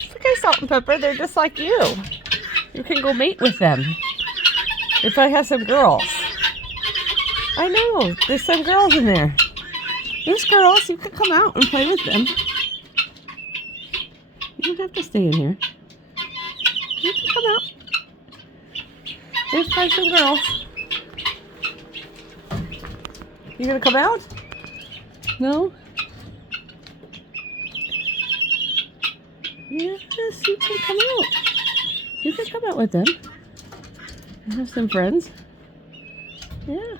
It's okay, Salt and Pepper. They're just like you. You can go mate with them. If I have some girls. I know. There's some girls in there. There's girls. You can come out and play with them. You don't have to stay in here. You can come out. There's probably some girls. You gonna come out? No? Yes, you can come out. You can come out with them. And have some friends. Yeah.